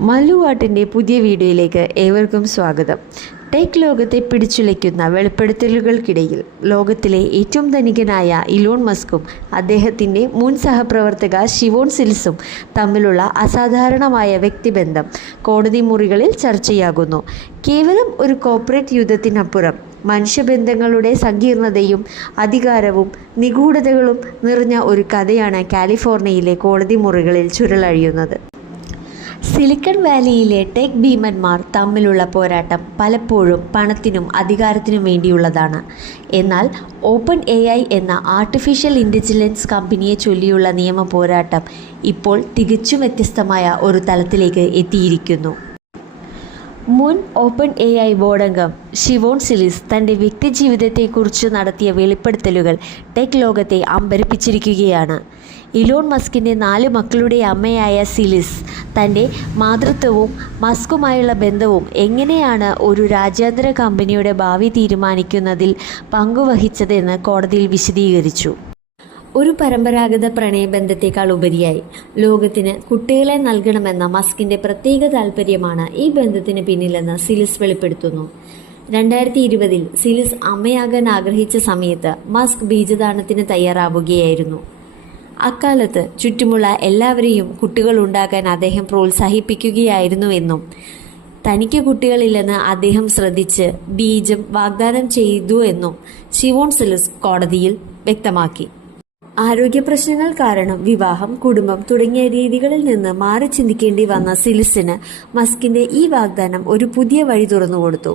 മല്ലുവാട്ടിൻ്റെ പുതിയ വീഡിയോയിലേക്ക് ഏവർക്കും സ്വാഗതം. ടെക് ലോകത്തെ പിടിച്ചുലയ്ക്കുന്ന വെളിപ്പെടുത്തലുകൾക്കിടയിൽ ലോകത്തിലെ ഏറ്റവും ധനികനായ ഇലോൺ മസ്കും അദ്ദേഹത്തിൻ്റെ മുൻ സഹപ്രവർത്തക ഷിവോൺ സിൽസും തമ്മിലുള്ള അസാധാരണമായ വ്യക്തിബന്ധം കോടതി മുറികളിൽ ചർച്ചയാകുന്നു. കേവലം ഒരു കോർപ്പറേറ്റ് യുദ്ധത്തിനപ്പുറം മനുഷ്യബന്ധങ്ങളുടെ സങ്കീർണതയും അധികാരവും നിഗൂഢതകളും നിറഞ്ഞ ഒരു കഥയാണ് കാലിഫോർണിയയിലെ കോടതി മുറികളിൽ ചുരുളഴിയുന്നത്. സിലിക്കൺ വാലിയിലെ ടെക് ഭീമന്മാർ തമ്മിലുള്ള പോരാട്ടം പലപ്പോഴും പണത്തിനും അധികാരത്തിനും വേണ്ടിയുള്ളതാണ്. എന്നാൽ ഓപ്പൺ AI എന്ന ആർട്ടിഫിഷ്യൽ ഇൻ്റലിജൻസ് കമ്പനിയെ ചൊല്ലിയുള്ള നിയമ പോരാട്ടം ഇപ്പോൾ തികച്ചും വ്യത്യസ്തമായ ഒരു തലത്തിലേക്ക് എത്തിയിരിക്കുന്നു. മുൻ ഓപ്പൺ AI ബോർഡംഗം ഷിവോൺ സിലിസ് തൻ്റെ വ്യക്തിജീവിതത്തെക്കുറിച്ച് നടത്തിയ വെളിപ്പെടുത്തലുകൾ ടെക് ലോകത്തെ അമ്പരപ്പിച്ചിരിക്കുകയാണ്. ഇലോൺ മസ്കിൻ്റെ 4 മക്കളുടെ അമ്മയായ സിലിസ് തൻ്റെ മാതൃത്വവും മസ്കുമായുള്ള ബന്ധവും എങ്ങനെയാണ് ഒരു രാജ്യാന്തര കമ്പനിയുടെ ഭാവി തീരുമാനിക്കുന്നതിൽ പങ്കുവഹിച്ചതെന്ന് കോടതിയിൽ വിശദീകരിച്ചു. ഒരു പരമ്പരാഗത പ്രണയബന്ധത്തേക്കാൾ ഉപരിയായി ലോകത്തിന് കുട്ടികളെ നൽകണമെന്ന മസ്കിൻ്റെ പ്രത്യേക താൽപ്പര്യമാണ് ഈ ബന്ധത്തിന് പിന്നിലെന്ന് സിലിസ് വെളിപ്പെടുത്തുന്നു. 2020 സിലിസ് അമ്മയാകാൻ ആഗ്രഹിച്ച സമയത്ത് മസ്ക് ബീജദാനത്തിന് തയ്യാറാവുകയായിരുന്നു. അക്കാലത്ത് ചുറ്റുമുള്ള എല്ലാവരെയും കുട്ടികൾ ഉണ്ടാക്കാൻ അദ്ദേഹം പ്രോത്സാഹിപ്പിക്കുകയായിരുന്നുവെന്നും തനിക്ക് കുട്ടികളില്ലെന്ന് അദ്ദേഹം ശ്രദ്ധിച്ച് ബീജം വാഗ്ദാനം ചെയ്തു എന്നും ഷിവോൺ സിലിസ് കോടതിയിൽ വ്യക്തമാക്കി. ആരോഗ്യ പ്രശ്നങ്ങൾ കാരണം വിവാഹം, കുടുംബം തുടങ്ങിയ രീതികളിൽ നിന്ന് മാറി ചിന്തിക്കേണ്ടി വന്ന സിലിസിന് മസ്കിന്റെ ഈ വാഗ്ദാനം ഒരു പുതിയ വഴി തുറന്നുകൊടുത്തു.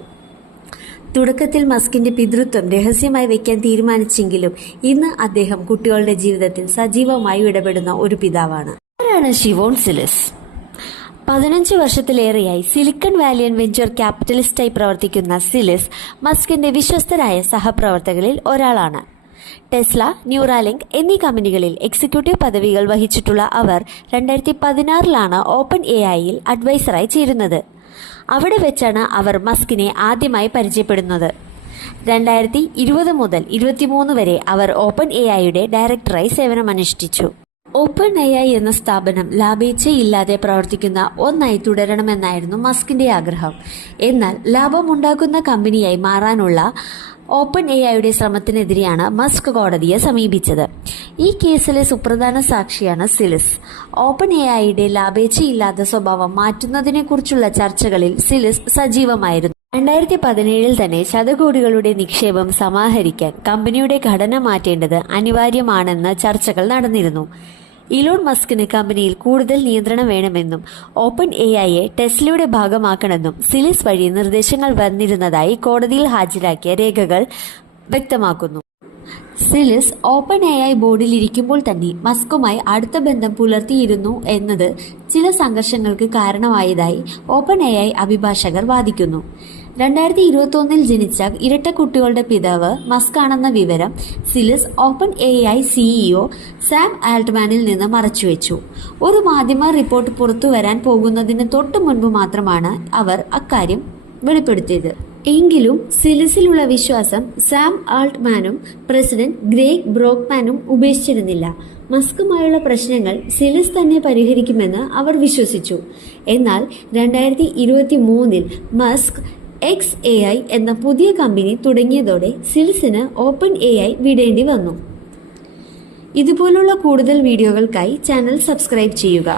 തുടക്കത്തിൽ മസ്കിന്റെ പിതൃത്വം രഹസ്യമായി വയ്ക്കാൻ തീരുമാനിച്ചെങ്കിലും ഇന്ന് അദ്ദേഹം കുട്ടികളുടെ ജീവിതത്തിൽ സജീവമായി ഇടപെടുന്ന ഒരു പിതാവാണ്. ആരാണ് ഷിവോൺ സിലിസ്? 15 വർഷത്തിലേറെയായി സിലിക്കൺ വാലിയൻ വെഞ്ചർ ക്യാപിറ്റലിസ്റ്റായി പ്രവർത്തിക്കുന്ന സിലിസ് മസ്കിന്റെ വിശ്വസ്തരായ സഹപ്രവർത്തകരിൽ ഒരാളാണ്. ടെസ്ല, ന്യൂറാലിങ്ക് എന്നീ കമ്പനികളിൽ എക്സിക്യൂട്ടീവ് പദവികൾ വഹിച്ചിട്ടുള്ള അവർ 2016 ഓപ്പൺ AIയിൽ അഡ്വൈസറായി ചേരുന്നത്. അവിടെ വെച്ചാണ് അവർ മസ്കിനെ ആദ്യമായി പരിചയപ്പെടുന്നത്. 2020 മുതൽ 2023 വരെ അവർ ഓപ്പൺ AIയുടെ ഡയറക്ടറായി സേവനമനുഷ്ഠിച്ചു. ഓപ്പൺ AI എന്ന സ്ഥാപനം ലാഭേച്ഛയില്ലാതെ പ്രവർത്തിക്കുന്ന ഒന്നായി തുടരണമെന്നായിരുന്നു മസ്കിന്റെ ആഗ്രഹം. എന്നാൽ ലാഭമുണ്ടാക്കുന്ന കമ്പനിയായി മാറാനുള്ള ഓപ്പൺ AIയുടെ ശ്രമത്തിനെതിരെയാണ് മസ്ക് കോടതിയെ സമീപിച്ചത്. ഈ കേസിലെ സുപ്രധാന സാക്ഷിയാണ് സിലിസ്. ഓപ്പൺ AIയുടെ ലാഭേച്ഛയില്ലാത്ത സ്വഭാവം മാറ്റുന്നതിനെക്കുറിച്ചുള്ള ചർച്ചകളിൽ സിലിസ് സജീവമായിരുന്നു. 2017 തന്നെ ശതകോടികളുടെ നിക്ഷേപം സമാഹരിക്കാൻ കമ്പനിയുടെ ഘടന മാറ്റേണ്ടത് അനിവാര്യമാണെന്ന് ചർച്ചകൾ നടന്നിരുന്നു. ഇലോൺ മസ്കിന് കമ്പനിയിൽ കൂടുതൽ നിയന്ത്രണം വേണമെന്നും ഓപ്പൺ AIയെ ടെസ്ലയുടെ ഭാഗമാക്കണമെന്നും സിലിസ് വഴി നിർദ്ദേശങ്ങൾ വന്നിരുന്നതായി കോടതിയിൽ ഹാജരാക്കിയ രേഖകൾ വ്യക്തമാക്കുന്നു. സിലിസ് ഓപ്പൺ AI ബോർഡിൽ ഇരിക്കുമ്പോൾ തന്നെ മസ്കുമായി അടുത്ത ബന്ധം പുലർത്തിയിരുന്നു എന്നത് ചില സംഘർഷങ്ങൾക്ക് കാരണമായതായി ഓപ്പൺ AI അഭിഭാഷകർ വാദിക്കുന്നു. 2021 ജനിച്ച ഇരട്ട കുട്ടികളുടെ പിതാവ് മസ്ക് ആണെന്ന വിവരം Zilis open AI CEO Sam ആൾട്ട്മാനിൽ നിന്ന് മറച്ചുവെച്ചു. ഒരു മാധ്യമ റിപ്പോർട്ട് പുറത്തുവരാൻ പോകുന്നതിന് തൊട്ടു മുൻപ് മാത്രമാണ് അവർ അക്കാര്യം വെളിപ്പെടുത്തിയത്. എങ്കിലും സിലിസിലുള്ള വിശ്വാസം സാം ആൾട്ട്മാനും പ്രസിഡന്റ് ഗ്രേഗ് ബ്രോക്ക്മാനും ഉപേക്ഷിച്ചിരുന്നില്ല. മസ്കുമായുള്ള പ്രശ്നങ്ങൾ സിലിസ് തന്നെ പരിഹരിക്കുമെന്ന് അവർ വിശ്വസിച്ചു. എന്നാൽ 2023 മസ്ക് XAI എന്ന പുതിയ കമ്പനി തുടങ്ങിയതോടെ സിലിസിന് ഓപ്പൺ AI വിടേണ്ടി വന്നു. ഇതുപോലുള്ള കൂടുതൽ വീഡിയോകൾക്കായി ചാനൽ സബ്സ്ക്രൈബ് ചെയ്യുക.